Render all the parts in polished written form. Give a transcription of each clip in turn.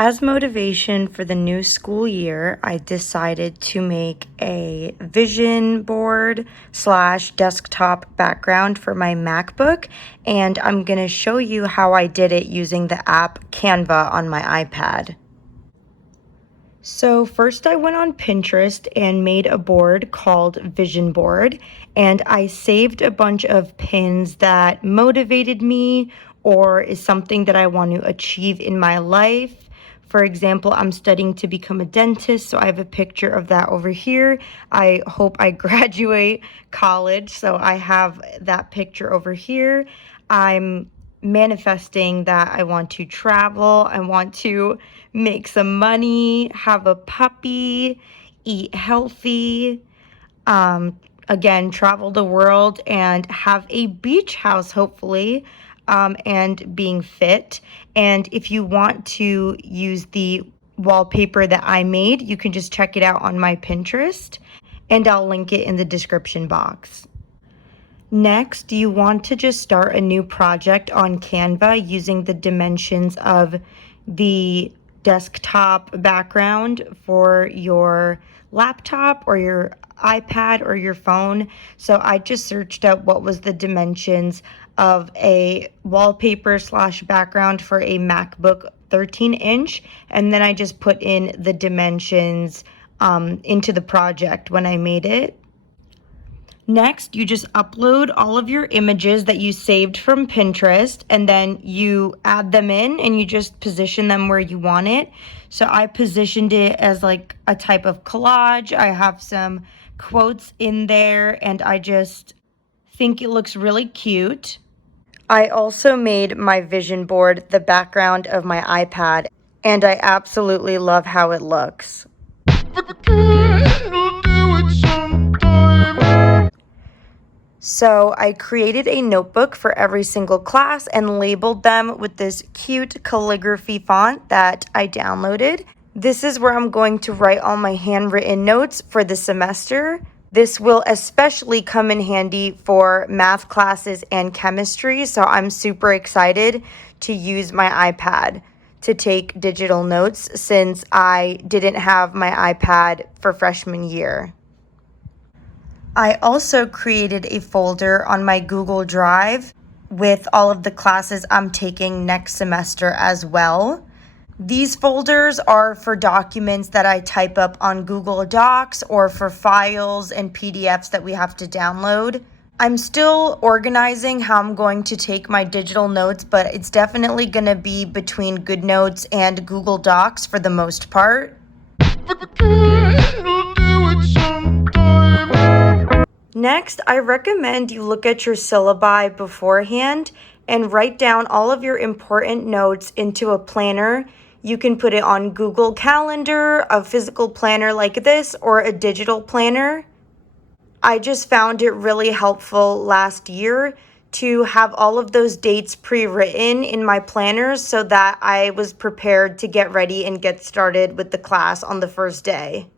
As motivation for the new school year, I decided to make a vision board / desktop background for my MacBook, and I'm going to show you how I did it using the app Canva on my iPad. So first I went on Pinterest and made a board called Vision Board, and I saved a bunch of pins that motivated me or is something that I want to achieve in my life. For example, I'm studying to become a dentist, so I have a picture of that over here. I hope I graduate college, so I have that picture over here. I'm manifesting that I want to travel, I want to make some money, have a puppy, eat healthy, again, travel the world and have a beach house, hopefully, and being fit. And if you want to use the wallpaper that I made, you can just check it out on my Pinterest, and I'll link it in the description box. Next, you want to just start a new project on Canva using the dimensions of the desktop background for your laptop or your iPad or your phone. So I just searched up what was the dimensions of a wallpaper / background for a MacBook 13-inch, and then I just put in the dimensions into the project when I made it. Next, you just upload all of your images that you saved from Pinterest, and then you add them in and you just position them where you want it. So I positioned it as like a type of collage. I have some quotes in there, and I just think it looks really cute. I also made my vision board the background of my iPad, and I absolutely love how it looks. So I created a notebook for every single class and labeled them with this cute calligraphy font that I downloaded. This is where I'm going to write all my handwritten notes for the semester. This will especially come in handy for math classes and chemistry, so I'm super excited to use my iPad to take digital notes since I didn't have my iPad for freshman year. I also created a folder on my Google Drive with all of the classes I'm taking next semester as well. These folders are for documents that I type up on Google Docs or for files and PDFs that we have to download. I'm still organizing how I'm going to take my digital notes, but it's definitely going to be between GoodNotes and Google Docs for the most part. Next, I recommend you look at your syllabi beforehand and write down all of your important notes into a planner. You can put it on Google Calendar, a physical planner like this, or a digital planner. I just found it really helpful last year to have all of those dates pre-written in my planners so that I was prepared to get ready and get started with the class on the first day.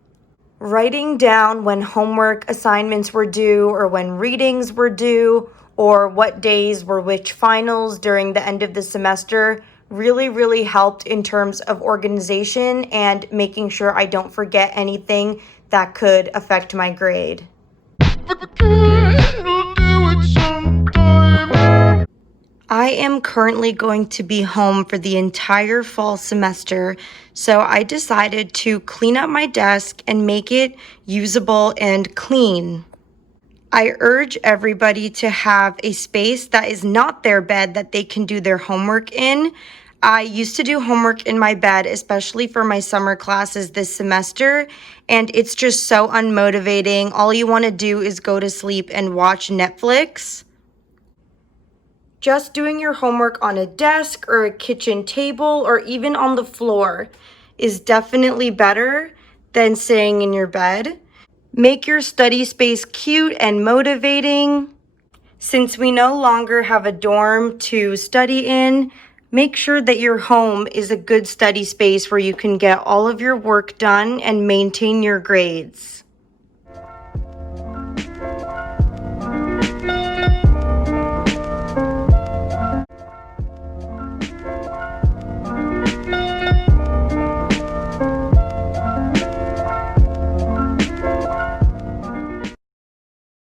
Writing down when homework assignments were due or when readings were due or what days were which finals during the end of the semester really helped in terms of organization and making sure I don't forget anything that could affect my grade. I am currently going to be home for the entire fall semester, so I decided to clean up my desk and make it usable and clean. I urge everybody to have a space that is not their bed that they can do their homework in. I used to do homework in my bed, especially for my summer classes this semester, and it's just so unmotivating. All you want to do is go to sleep and watch Netflix. Just doing your homework on a desk or a kitchen table or even on the floor is definitely better than sitting in your bed. Make your study space cute and motivating. Since we no longer have a dorm to study in, make sure that your home is a good study space where you can get all of your work done and maintain your grades.